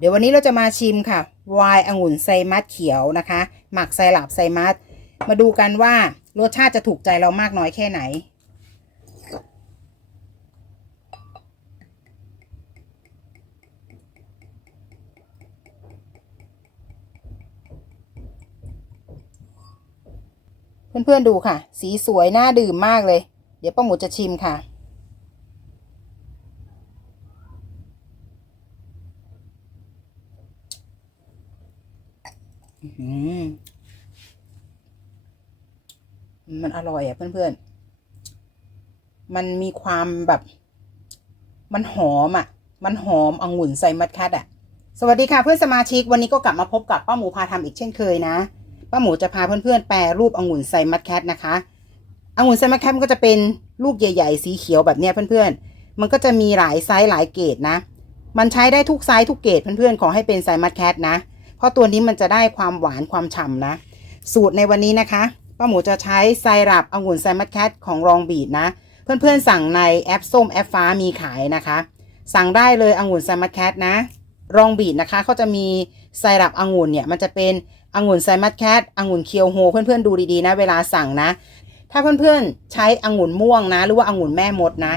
เดี๋ยววันนี้เราจะมาชิมค่ะไวน์องุ่นไซมัสเขียวนะคะ หมักไซรัปไซมัสมาดูกันว่ารสชาติจะถูกใจเรามากน้อยแค่ไหน เพื่อนๆดูค่ะ สีสวยน่าดื่มมากเลย เดี๋ยวป้าหมูจะชิมค่ะ อื้อหือ มันอร่อยอะเพื่อนๆ มันมีความแบบ มันหอมอะ มันหอมองุ่นไซมัสคัตอะ สวัสดีค่ะเพื่อนสมาชิก วันนี้ก็กลับมาพบกับป้าหมูพาทำอีกเช่นเคยนะ ป้าหมูจะพาเพื่อนๆ แปรรูปองุ่นไซมัสแคทนะคะองุ่นไซมัสแคทมันก็จะเป็นลูกใหญ่ ๆ สีเขียวแบบเนี้ยเพื่อนๆ มันก็จะมีหลายไซส์หลายเกรดนะ มันใช้ได้ทุกไซส์ทุกเกรดเพื่อนๆ ขอให้เป็นไซมัสแคทนะ เพราะตัวนี้มันจะได้ความหวานความฉ่ำนะ สูตรในวันนี้นะคะป้าหมูจะใช้ไซรัปองุ่นไซมัสแคทของรองบีดนะ เพื่อนๆสั่งในแอปส้มแอปฟ้ามีขายนะคะ สั่งได้เลยองุ่นไซมัสแคทนะ รองบีดนะคะเขาจะมีไซรัปองุ่นเนี่ยมันจะเป็นองุ่นไซมัสแคทองุ่นเคียวโฮเพื่อนๆดูดีๆนะ เวลาสั่งนะ ถ้าเพื่อนๆใช้องุ่นม่วงนะ หรือว่าองุ่นแม่มดนะ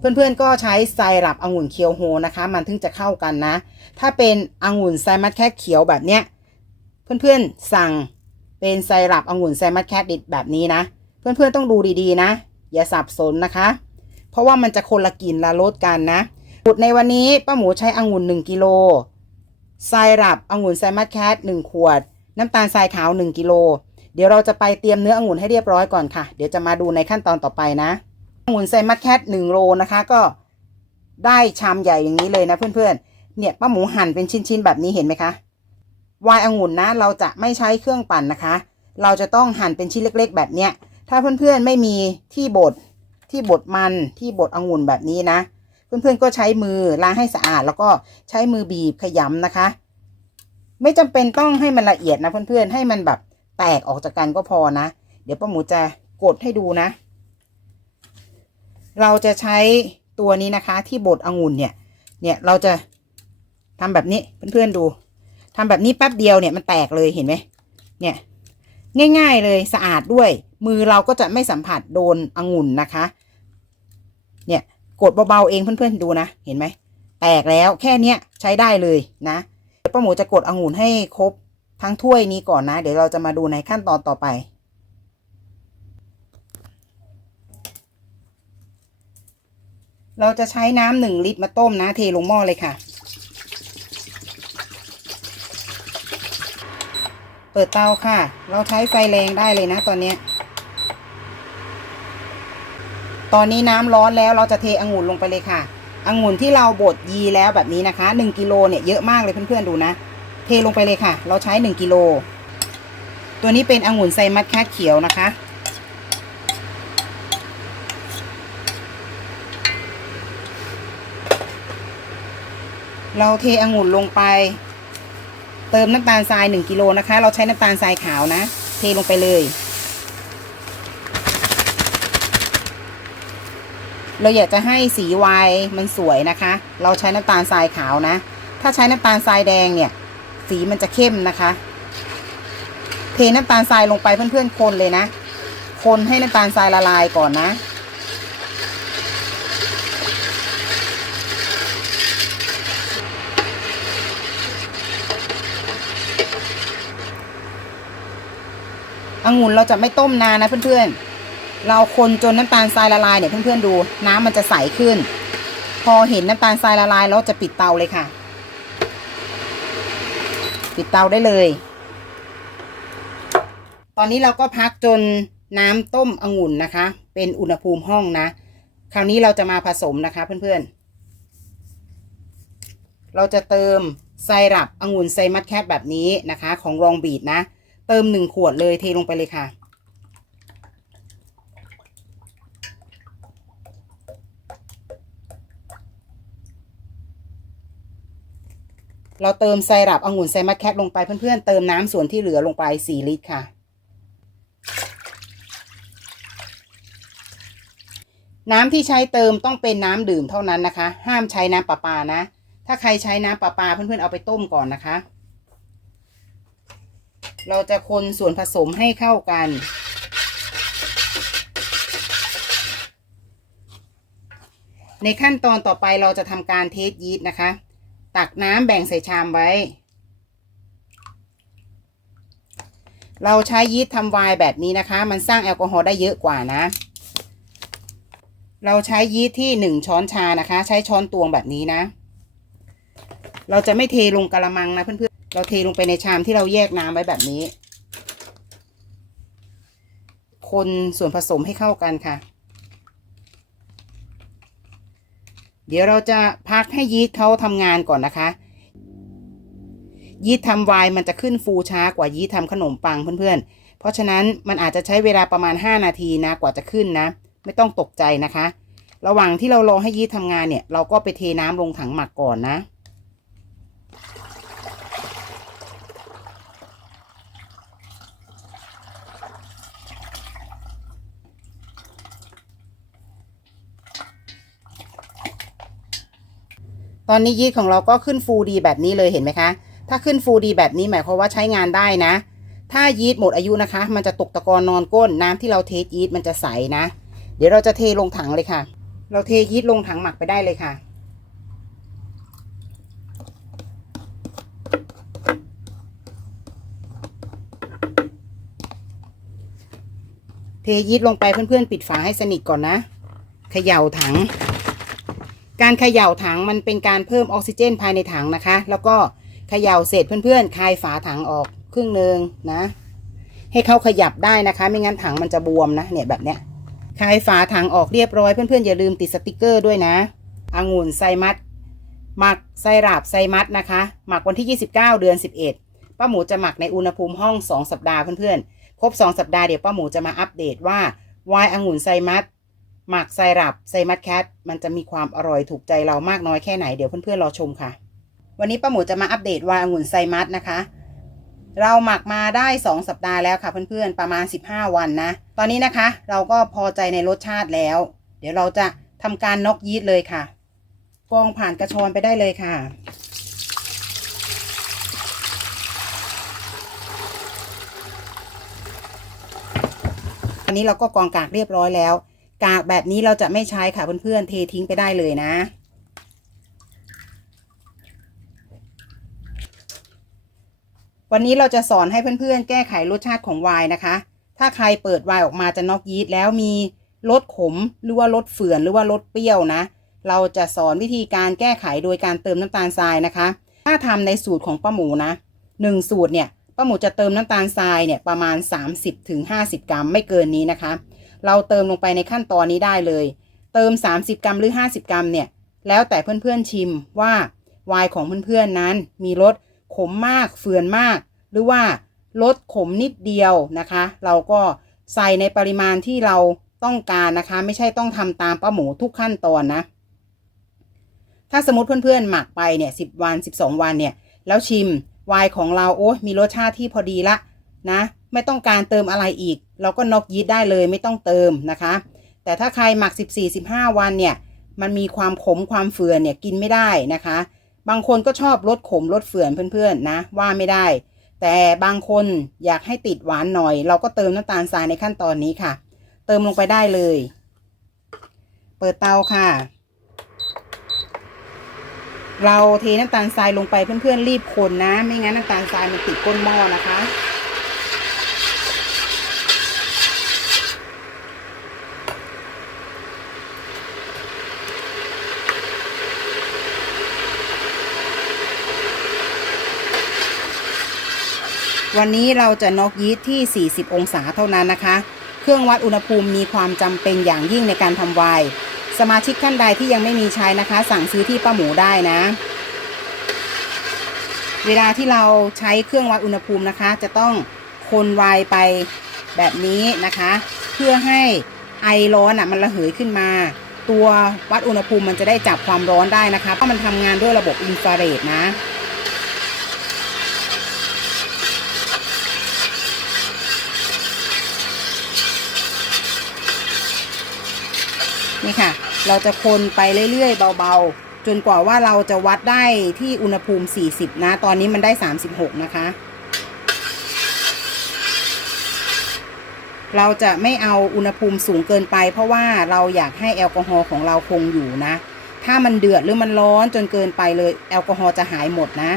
เพื่อนๆก็ใช้ไซรัปองุ่นเคียวโฮนะคะ มันถึงจะเข้ากันนะ ถ้าเป็นองุ่นไซมัสแคทเขียวแบบเนี้ยเพื่อนๆสั่งเป็นไซรัปองุ่นไซมัสแคทดิบแบบนี้นะ เพื่อนๆต้องดูดีๆนะ อย่าสับสนนะคะ เพราะว่ามันจะคนละกลิ่นละรสกันนะสูตรในวันนี้ป้าหมูใช้องุ่น1กิโลไซรัปองุ่นไซมัสแคท1ขวด น้ำตาลทรายขาว 1กิโลเดี๋ยวเราจะไปเตรียมเนื้อองุ่นให้เรียบร้อยก่อนค่ะ เดี๋ยวจะมาดูในขั้นตอนต่อไปนะ องุ่นไซมัสแคท1โลนะคะ ก็ได้ชามใหญ่อย่างนี้เลยนะเพื่อนๆ เนี่ยป้าหมูหั่นเป็นชิ้นๆแบบนี้เห็นไหมคะวน์องุ่นนะ เราจะไม่ใช้เครื่องปั่นนะคะ เราจะต้องหั่นเป็นชิ้นเล็ก ๆ แบบเนี้ย ถ้าเพื่อนๆไม่มีที่บดที่บดมันที่บดองุ่นแบบนี้นะ เพื่อนๆก็ใช้มือล้างให้สะอาด แล้วก็ใช้มือบีบขยำนะคะ ไม่จำเป็นต้องให้มันละเอียดนะเพื่อนๆให้มันแบบแตกออกจากกันก็พอนะ เดี๋ยวป้าหมูจะกดให้ดูนะ เราจะใช้ตัวนี้นะคะที่บดองุ่นเนี่ยเนี่ยเราจะทำแบบนี้เพื่อนๆดูทำแบบนี้แป๊บเดียวเนี่ยมันแตกเลยเห็นไหมเนี่ยง่าย ๆเลยสะอาดด้วย มือเราก็จะไม่สัมผัสโดนองุ่นนะคะ เนี่ยกดเบาๆเองเพื่อนๆดูนะเห็นไหมแตกแล้วแค่เนี้ยใช้ได้เลยนะเดี๋ยวป้าหมูจะกดองุ่นให้ครบทั้งถ้วยนี้ก่อนนะ เดี๋ยวเราจะมาดูในขั้นตอนต่อไป เราจะใช้น้ำหนึ่งลิตรมาต้มนะเทลงหม้อเลยค่ะ เปิดเตาค่ะ เราใช้ไฟแรงได้เลยนะตอนนี้ ตอนนี้น้ำร้อนแล้วเราจะเทองุ่นลงไปเลยค่ะองุ่นที่เราบดยีแล้วแบบนี้นะคะหนึ่งกิโลเนี่ยเยอะมากเลยเพื่อนๆดูนะ เทลงไปเลยค่ะ เราใช้หนึ่งกิโลตัวนี้เป็นองุ่นไซมัสแคทเขียวนะคะ เราเทองุ่นลงไป เติมน้ำตาลทราย1กิโลนะคะ เราใช้น้ำตาลทรายขาวนะ เทลงไปเลย เราอยากจะให้สีไวน์มันสวยนะคะ เราใช้น้ำตาลทรายขาวนะ ถ้าใช้น้ำตาลทรายแดงเนี่ย สีมันจะเข้มนะคะ เทน้ำตาลทรายลงไปเพื่อนๆคนเลยนะ คนให้น้ำตาลทรายละลายก่อนนะ องุ่นเราจะไม่ต้มนานนะเพื่อนๆ เราคนจนน้ำตาลทรายละลายเนี่ยเพื่อนๆดู น้ำมันจะใสขึ้น พอเห็นน้ำตาลทรายละลายเราจะปิดเตาเลยค่ะ ปิดเตาได้เลย ตอนนี้เราก็พักจนน้ำต้มองุ่นนะคะ เป็นอุณหภูมิห้องนะ คราวนี้เราจะมาผสมนะคะเพื่อนๆ เราจะเติมไซรัปองุ่นไซมัสแคทแบบนี้นะคะ ของรองบีดนะ เติมหนึ่งขวดเลยเทลงไปเลยค่ะ เราเติมไซรัปองุ่นไซมัสแคทลงไปเพื่อนๆเติมน้ำส่วนที่เหลือลงไป 4 ลิตรค่ะ น้ำที่ใช้เติมต้องเป็นน้ำดื่มเท่านั้นนะคะ ห้ามใช้น้ำประปานะ ถ้าถ้าใครใช้น้ำประปาเพื่อนๆเอาไปต้มก่อนนะคะ เราจะคนส่วนผสมให้เข้ากัน ในขั้นตอนต่อไปเราจะทำการเทสยีสต์นะคะ ตักน้ำแบ่งใส่ชามไว้ เราใช้ยีสต์ทำไวน์แบบนี้นะคะ มันสร้างแอลกอฮอล์ได้เยอะกว่านะ เราใช้ยีสต์ที่หนึ่งช้อนชานะคะ ใช้ช้อนตวงแบบนี้นะ เราจะไม่เทลงกระมังนะเพื่อน เราเทลงไปในชามที่เราแยกน้ำไว้แบบนี้ คนส่วนผสมให้เข้ากันค่ะ เดี๋ยวเราจะพักให้ยีสต์เขาทำงานก่อนนะคะ ยีสต์ทำไวน์มันจะขึ้นฟูช้ากว่ายีสต์ทำขนมปังเพื่อนๆ เพราะฉะนั้นมันอาจจะใช้เวลาประมาณ 5 นาทีนะกว่าจะขึ้นนะ ไม่ต้องตกใจนะคะ ระหว่างที่เรารอให้ยีสต์ทำงานเนี่ย เราก็ไปเทน้ำลงถังหมักก่อนนะ ตอนนี้ยีสต์ของเราก็ขึ้นฟูดีแบบนี้เลยเห็นไหมคะ ถ้าขึ้นฟูดีแบบนี้หมายความว่าใช้งานได้นะ ถ้ายีสต์หมดอายุนะคะ มันจะตกตะกอนนอนก้นน้ำที่เราเทยีสต์มันจะใสนะ เดี๋ยวเราจะเทลงถังเลยค่ะ เราเทยีสต์ลงถังหมักไปได้เลยค่ะเทยีสต์ลงไปเพื่อนๆ ปิดฝาให้สนิทก่อนนะ เขย่าถัง การเขย่าถังมันเป็นการเพิ่มออกซิเจนภายในถังนะคะ แล้วก็เขย่าเสร็จเพื่อนๆ คลายฝาถังออกครึ่งหนึ่งนะ ให้เขาขยับได้นะคะ ไม่งั้นถังมันจะบวมนะ เนี่ยแบบเนี้ยคลายฝาถังออกเรียบร้อยเพื่อนๆอย่าลืมติดสติกเกอร์ด้วยนะองุ่นไซมัดหมักไซรัปไซมัดนะคะ หมักวันที่ 29 เดือน 11 ป้าหมูจะหมักในอุณหภูมิห้อง 2 สัปดาห์เพื่อนๆ ครบ 2 สัปดาห์เดี๋ยวป้าหมูจะมาอัปเดตว่าไวน์องุ่นไซมัด หมักไซรัปไซมัดแคทมันจะมีความอร่อยถูกใจเรามากน้อยแค่ไหนเดี๋ยวเพื่อนๆรอชมค่ะ วันนี้ป้าหมูจะมาอัปเดตวน์องุ่นไซมัดนะคะ เราหมักมาได้ 2 สัปดาห์แล้วค่ะเพื่อนๆประมาณ 15 วันนะ ตอนนี้นะคะ เราก็พอใจในรสชาติแล้ว เดี๋ยวเราจะทำการนอกยีสต์เลยค่ะกองผ่านกระชอนไปได้เลยค่ะอันนี้เราก็กองกากเรียบร้อยแล้ว กากแบบนี้เราจะไม่ใช้ค่ะเพื่อนๆเททิ้งไปได้เลยนะ วันนี้เราจะสอนให้เพื่อนๆ แก้ไขรสชาติของไวน์นะคะ ถ้าใครเปิดไวน์ออกมาจะนอกยีสต์แล้วมีรสขมหรือว่ารสเฝื่อนหรือว่ารสเปรี้ยวนะ เราจะสอนวิธีการแก้ไขโดยการเติมน้ำตาลทรายนะคะ ถ้าทำในสูตรของป้าหมูนะหนึ่งสูตรเนี่ยป้าหมูจะเติมน้ำตาลทรายเนี่ยประมาณ 30-50 กรัมไม่เกินนี้นะคะ เราเติมลงไปในขั้นตอนนี้ได้เลย เติม 30 กรัมหรือ 50 กรัมเนี่ย แล้วแต่เพื่อนๆชิมว่าวน์ของเพื่อนๆนั้นมีรสขมมากเฟื่อนมาก หรือว่ารสขมนิดเดียวนะคะ เราก็ใส่ในปริมาณที่เราต้องการนะคะ ไม่ใช่ต้องทำตามป้าหมูทุกขั้นตอนนะ ถ้าสมมติเพื่อนๆ หมักไปเนี่ยสิวัน 12 วันเนี่ย แล้วชิมไวน์ของเราโอ้มีรสชาติที่พอดีละนะ ไม่ต้องการเติมอะไรอีก เราก็นกยีสต์ได้เลยไม่ต้องเติมนะคะ แต่ถ้าใครหมัก 14-15 วันเนี่ย มันมีความขมความเฟื่อนเนี่ยกินไม่ได้นะคะ บางคนก็ชอบรสขมรสเฟื่อนเพื่อนๆนะว่าไม่ได้ แต่บางคนอยากให้ติดหวานหน่อย เราก็เติมน้ำตาลทรายในขั้นตอนนี้ค่ะ เติมลงไปได้เลย เปิดเตาค่ะ เราเทน้ำตาลทรายลงไปเพื่อนๆรีบคนนะ ไม่งั้นน้ำตาลทรายมันติดก้นหม้อนะคะ วันนี้เราจะนอกยีสต์ที่ 40 องศาเท่านั้นนะคะ เครื่องวัดอุณหภูมิมีความจำเป็นอย่างยิ่งในการทำไวน์สมาชิกท่านใดที่ยังไม่มีใช้นะคะ สั่งซื้อที่ป้าหมูได้นะ เวลาที่เราใช้เครื่องวัดอุณหภูมินะคะ จะต้องคนไวน์ไปแบบนี้นะคะ เพื่อให้ไอร้อนอะมันระเหยขึ้นมา ตัววัดอุณหภูมิมันจะได้จับความร้อนได้นะคะเพราะมันทำงานด้วยระบบอินฟราเรดนะ นี่ค่ะ เราจะคนไปเรื่อยๆ เบาๆ จนกว่าว่าเราจะวัดได้ที่อุณหภูมิ 40 นะ ตอนนี้มันได้ 36 นะคะ เราจะไม่เอาอุณหภูมิสูงเกินไป เพราะว่าเราอยากให้แอลกอฮอล์ของเราคงอยู่นะ ถ้ามันเดือดหรือมันร้อนจนเกินไปเลยแอลกอฮอล์จะหายหมดนะ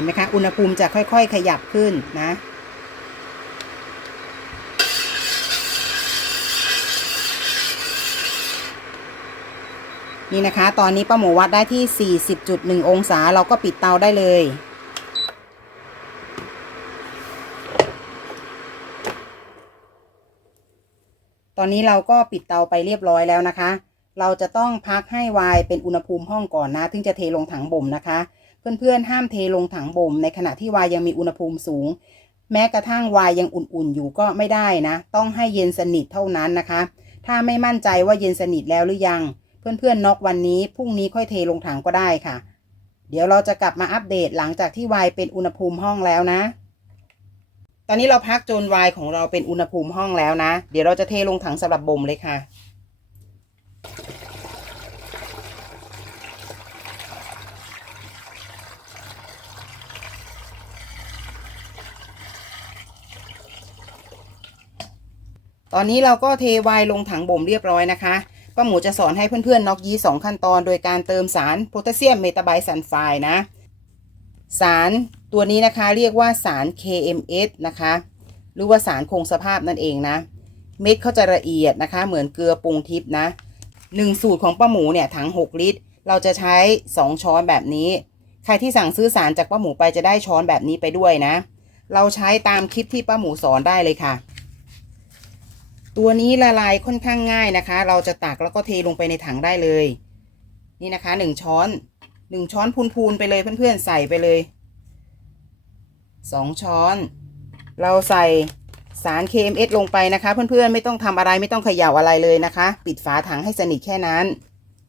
ห็นไหมคะ อุณหภูมิจะค่อยๆ ขยับขึ้นนะ นี่นะคะ ตอนนี้ป้าหมูวัดได้ที่ 40.1 องศา เราก็ปิดเตาได้เลยตอนนี้เราก็ปิดเตาไปเรียบร้อยแล้วนะคะ เราจะต้องพักให้วายเป็นอุณหภูมิห้องก่อนนะ ถึงจะเทลงถังบ่มนะคะ เพื่อนๆห้ามเทลงถังบ่มในขณะที่วายยังมีอุณหภูมิสูง แม้กระทั่งวายยังอุ่นๆอยู่ก็ไม่ได้นะ ต้องให้เย็นสนิทเท่านั้นนะคะ ถ้าไม่มั่นใจว่าเย็นสนิทแล้วหรือยัง เพื่อนๆน็อกวันนี้พรุ่งนี้ค่อยเทลงถังก็ได้ค่ะ เดี๋ยวเราจะกลับมาอัปเดตหลังจากที่วายเป็นอุณหภูมิห้องแล้วนะ ตอนนี้เราพักจนวายของเราเป็นอุณหภูมิห้องแล้วนะ เดี๋ยวเราจะเทลงถังสำหรับบ่มเลยค่ะ ตอนนี้เราก็เทไวน์ลงถังบ่มเรียบร้อยนะคะป้าหมูจะสอนให้เพื่อนๆน็อกยีสองขั้นตอน โดยการเติมสารโพแทสเซียมเมตาไบซัลไฟด์นะ สารตัวนี้นะคะเรียกว่าสาร KMS นะคะ หรือว่าสารคงสภาพนั่นเองนะ เม็ดเขาจะละเอียดนะคะ เหมือนเกลือปรุงทิพย์นะหนึ่งสูตรของป้าหมูเนี่ยถัง 6 ลิตร เราจะใช้ 2 ช้อนแบบนี้ ใครที่สั่งซื้อสารจากป้าหมูไปจะได้ช้อนแบบนี้ไปด้วยนะ เราใช้ตามคลิปที่ป้าหมูสอนได้เลยค่ะ ตัวนี้ละลายค่อนข้างง่ายนะคะ เราจะตักแล้วก็เทลงไปในถังได้เลย นี่นะคะหนึ่งช้อนหนึ่งช้อนพูนๆไปเลยเพื่อนๆใส่ไปเลยสองช้อน เราใส่สาร KMS ลงไปนะคะ เพื่อนๆไม่ต้องทำอะไรไม่ต้องเขย่าอะไรเลยนะคะ ปิดฝาถังให้สนิทแค่นั้น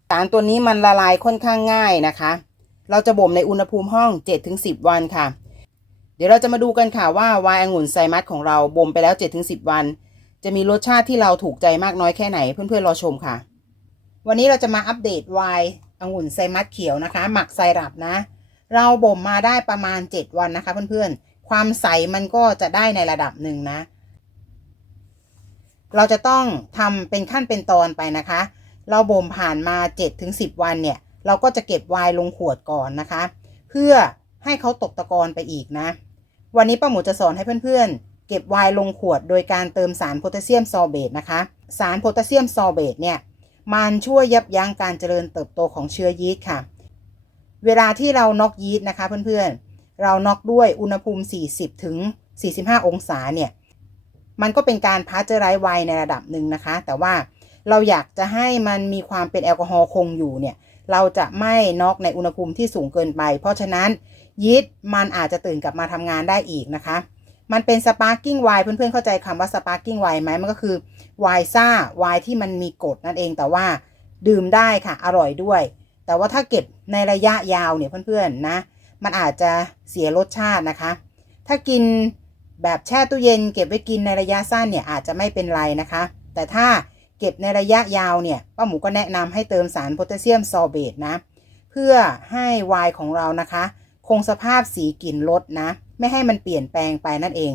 สารตัวนี้มันละลายค่อนข้างง่ายนะคะ เราจะบ่มในอุณหภูมิห้อง 7-10 วันค่ะ เดี๋ยวเราจะมาดูกันค่ะว่า วายองุ่นไซมัสของเราบ่มไปแล้ว 7-10 วัน จะมีรสชาติที่เราถูกใจมากน้อยแค่ไหนเพื่อนๆรอชมค่ะ วันนี้เราจะมาอัปเดตไวน์องุ่นไซมัสเขียวนะคะ หมักไซรัปนะ เราบ่มมาได้ประมาณ 7 วันนะคะ เพื่อนๆ ความใสมันก็จะได้ในระดับหนึ่งนะ เราจะต้องทำเป็นขั้นเป็นตอนไปนะคะ เราบ่มผ่านมา 7-10 วันเนี่ย เราก็จะเก็บไวน์ลงขวดก่อนนะคะ เพื่อให้เขาตกตะกอนไปอีกนะ วันนี้ป้าหมูจะสอนให้เพื่อนๆ เก็บไวน์ลงขวดโดยการเติมสารโพแทสเซียมซอเบตนะคะ สารโพแทสเซียมซอเบตเนี่ยมันช่วยยับยั้งการเจริญเติบโตของเชื้อยีสต์ค่ะ เวลาที่เราน็อกยีสต์นะคะเพื่อนๆ เราน็อกด้วยอุณหภูมิ 40 ถึง 45 องศาเนี่ย มันก็เป็นการพาสเจอไรส์ไวในระดับหนึ่งนะคะ แต่ว่าเราอยากจะให้มันมีความเป็นแอลกอฮอล์คงอยู่เนี่ย เราจะไม่น็อกในอุณหภูมิที่สูงเกินไป เพราะฉะนั้นยีสต์มันอาจจะตื่นกลับมาทำงานได้อีกนะคะ มันเป็นสปาร์กิ้งไวน์เพื่อนๆเข้าใจคำว่าสปาร์กิ้งไวน์ไหมมันก็คือไวน์ซ่าไวน์ที่มันมีกรดนั่นเองแต่ว่าดื่มได้ค่ะอร่อยด้วย แต่ว่าถ้าเก็บในระยะยาวเนี่ยเพื่อนๆนะ มันอาจจะเสียรสชาตินะคะ ถ้ากินแบบแช่ตู้เย็น เก็บไว้กินในระยะสั้นเนี่ยอาจจะไม่เป็นไรนะคะ แต่ถ้าเก็บในระยะยาวเนี่ยป้าหมูก็แนะนำให้เติมสารโพแทสเซียมซอร์เบตนะ เพื่อให้ไวน์ของเรานะคะ คงสภาพสีกลิ่นรสนะ ไม่ให้มันเปลี่ยนแปลงไปนั่นเอง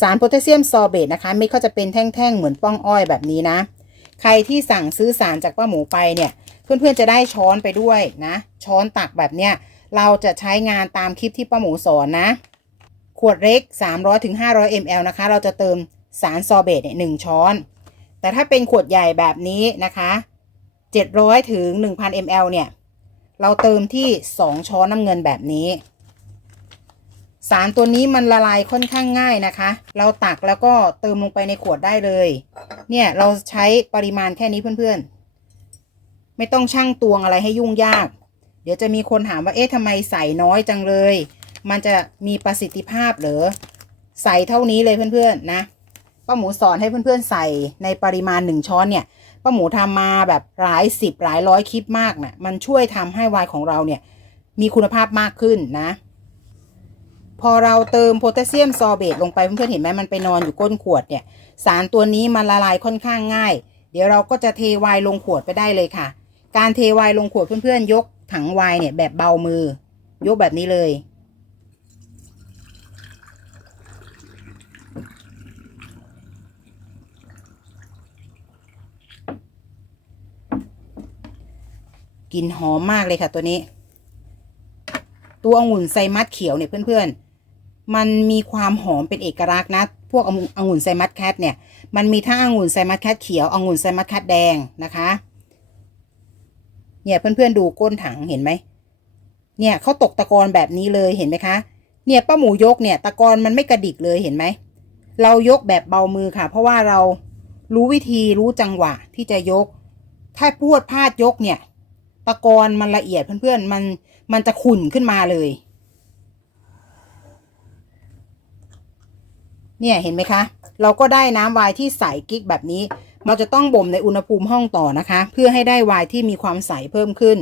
สารโพแทสเซียมซอเบตนะคะไม่เขาจะเป็นแท่งๆเหมือนป้องอ้อยแบบนี้นะ ใครที่สั่งซื้อสารจากป้าหมูไปเนี่ย เพื่อนๆจะได้ช้อนไปด้วยนะ ช้อนตักแบบเนี้ยเราจะใช้งานตามคลิปที่ป้าหมูสอนนะ ขวดเล็ก 300ถึง500 ml นะคะ เราจะเติมสารซอเบตเนี่ยหนึ่งช้อน แต่ถ้าเป็นขวดใหญ่แบบนี้นะคะ 700ถึง1,000 ml เนี่ย เราเติมที่ 2 ช้อนน้ำเงินแบบนี้ สารตัวนี้มันละลายค่อนข้างง่ายนะคะ เราตักแล้วก็เติมลงไปในขวดได้เลย เนี่ยเราใช้ปริมาณแค่นี้เพื่อนๆ ไม่ต้องชั่งตวงอะไรให้ยุ่งยาก เดี๋ยวจะมีคนถามว่าเอ๊ะทำไมใส่น้อยจังเลย มันจะมีประสิทธิภาพหรือใส่เท่านี้เลยเพื่อนๆนะป้าหมูสอนให้เพื่อนๆใส่ในปริมาณหนึ่งช้อนเนี่ยป้าหมูทำมาแบบหลายสิบหลายร้อยคลิปมากนะ่ะมันช่วยทำให้วน์ของเราเนี่ยมีคุณภาพมากขึ้นนะ พอเราเติมโพแทสเซียมซอเบตลงไปเพื่อนๆเห็นไหมมันไปนอนอยู่ก้นขวดเนี่ย สารตัวนี้มันละลายค่อนข้างง่าย เดี๋ยวเราก็จะเทไวน์ลงขวดไปได้เลยค่ะ การเทไวน์ลงขวดเพื่อนๆยกถังไวน์เนี่ยแบบเบามือ ยกแบบนี้เลย กลิ่นหอมมากเลยค่ะตัวนี้ ตัวองุ่นไซมัสเขียวเนี่ยเพื่อนๆ มันมีความหอมเป็นเอกลักษณ์นะ พวกองุ่นองุ่นไซมัสแคทเนี่ย มันมีทั้งองุ่นไซมัสแคทเขียวองุ่นไซมัสแคทแดงนะคะ เนี่ยเพื่อนๆดูก้นถังเห็นไหม เนี่ยเขาตกตะกอนแบบนี้เลยเห็นไหมคะ เนี่ยป้าหมูยกเนี่ยตะกอนมันไม่กระดิกเลยเห็นไหม เรายกแบบเบามือค่ะ เพราะว่าเรารู้วิธีรู้จังหวะที่จะยก ถ้าพวดพลาดยกเนี่ย ตะกอนมันละเอียดเพื่อนๆมันมันจะขุ่นขึ้นมาเลย เนี่ยเห็นไหมคะ เราก็ได้น้ำวน์ที่ใสกิ๊กแบบนี้ เราจะต้องบ่มในอุณหภูมิห้องต่อนะคะ เพื่อให้ได้วน์ที่มีความใสเพิ่มขึ้น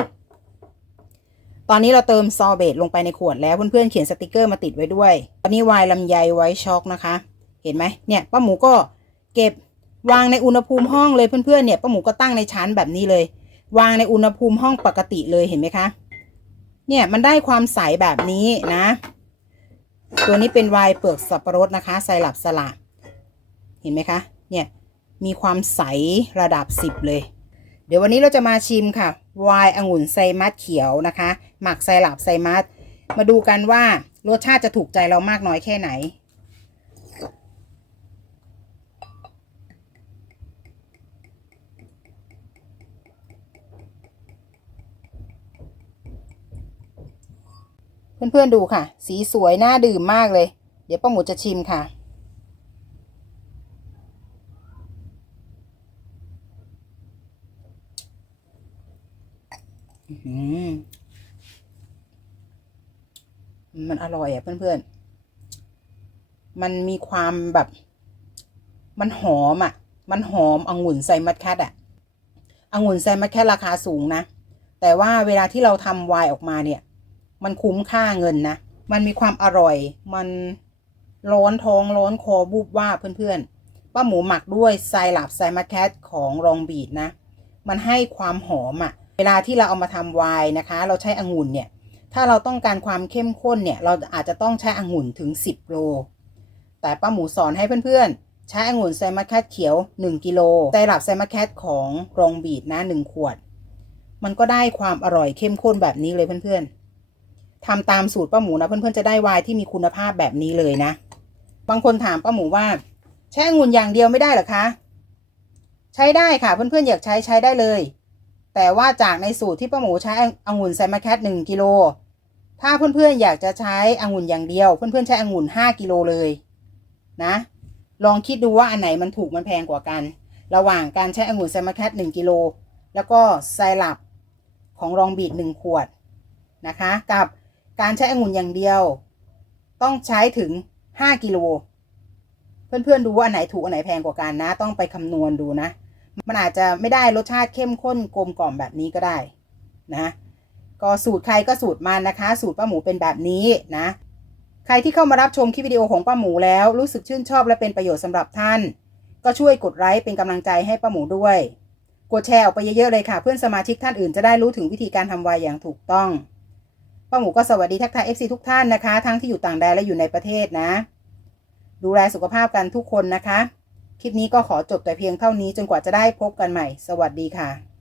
ตอนนี้เราเติมซอเบตลงไปในขวดแล้วเพื่อนๆเขียนสติกเกอร์มาติดไว้ด้วย ตอนนี้วน์ลำไยไว้ช็อกนะคะ เห็นไหมเนี่ยป้าหมูก็เก็บวางในอุณหภูมิห้องเลยเพื่อนๆเนี่ยป้าหมูก็ตั้งในชั้นแบบนี้เลย วางในอุณหภูมิห้องปกติเลยเห็นไหมคะ เนี่ยมันได้ความใสแบบนี้นะ ตัวนี้เป็นไวน์เปลือกสับปะรดนะคะไซรัปสลัดเห็นไหมคะเนี่ยมีความใสระดับสิบเลย เดี๋ยววันนี้เราจะมาชิมค่ะไวน์องุ่นไซมัสเขียวนะคะ หมักไซรัปไซมัสมาดูกันว่ารสชาติจะถูกใจเรามากน้อยแค่ไหน เพื่อนๆดูค่ะ สีสวยน่าดื่มมากเลย เดี๋ยวป้าหมูจะชิมค่ะ มันอร่อยอะเพื่อนๆ มันมีความแบบ มันหอมอะ มันหอมองุ่นไซมัสแคทอะองุ่นไซมัสแคทราคาสูงนะ แต่ว่าเวลาที่เราทำไวน์ออกมาเนี่ย มันคุ้มค่าเงินนะ มันมีความอร่อย มันร้อนท้องร้อนคอบูบว่าเพื่อนๆ ป้าหมูหมักด้วยไซรัปไซมัสแคทของรองบีดนะ มันให้ความหอมอะ่ะ เวลาที่เราเอามาทำไวน์นะคะ เราใช้องุ่นเนี่ย ถ้าเราต้องการความเข้มข้นเนี่ย เราอาจจะต้องใช้องุ่นถึง 10 โล แต่ป้าหมูสอนให้เพื่อนๆ ใช้องุ่นไซมัสแคทเขียว 1 กิโล ไซรัปไซมัสแคทของรองบีดนะ 1 ขวด มันก็ได้ความอร่อยเข้มข้นแบบนี้เลยเพื่อนๆ ทำตามสูตรป้าหมูนะเพื่อนๆจะได้วน์ที่มีคุณภาพแบบนี้เลยนะ บางคนถามป้าหมูว่าใช้องุ่นอย่างเดียวไม่ได้หรอคะ ใช้ได้ค่ะเพื่อนๆอยากใช้ใช้ได้เลย แต่ว่าจากในสูตรที่ป้าหมูใช้องุ่นไซมาแคทหนึ่งกิโลถ้าเพื่อนๆอยากจะใช้องุ่นอย่างเดียว เพื่อนๆใช้องุ่นห้ากิโลเลยนะ ลองคิดดูว่าอันไหนมันถูกมันแพงกว่ากัน ระหว่างการใช้องุ่นไซมาแคทหนึ่งกิโลแล้วก็ไซรัปของรองบีดหนึ่งขวดนะคะ กับ การใช้องุ่นอย่างเดียว ต้องใช้ถึง 5 กิโล เพื่อนๆดูว่าอันไหนถูกอันไหนแพงกว่ากันนะ ต้องไปคำนวณดูนะ มันอาจจะไม่ได้รสชาติเข้มข้นกลมกล่อมแบบนี้ก็ได้นะก็สูตรใครก็สูตรมันนะคะ สูตรป้าหมูเป็นแบบนี้นะ ใครที่เข้ามารับชมคลิปวิดีโอของป้าหมูแล้วรู้สึกชื่นชอบและเป็นประโยชน์สำหรับท่าน ก็ช่วยกดไลค์เป็นกำลังใจให้ป้าหมูด้วย กดแชร์ออกไปเยอะๆเลยค่ะ เพื่อนสมาชิกท่านอื่นจะได้รู้ถึงวิธีการทำไวน์อย่างถูกต้อง ป้าหมูก็สวัสดีทักทายเอฟซีทุกท่านนะคะ ทั้งที่อยู่ต่างแดนและอยู่ในประเทศนะ ดูแลสุขภาพกันทุกคนนะคะ คลิปนี้ก็ขอจบแต่เพียงเท่านี้จนกว่าจะได้พบกันใหม่ สวัสดีค่ะ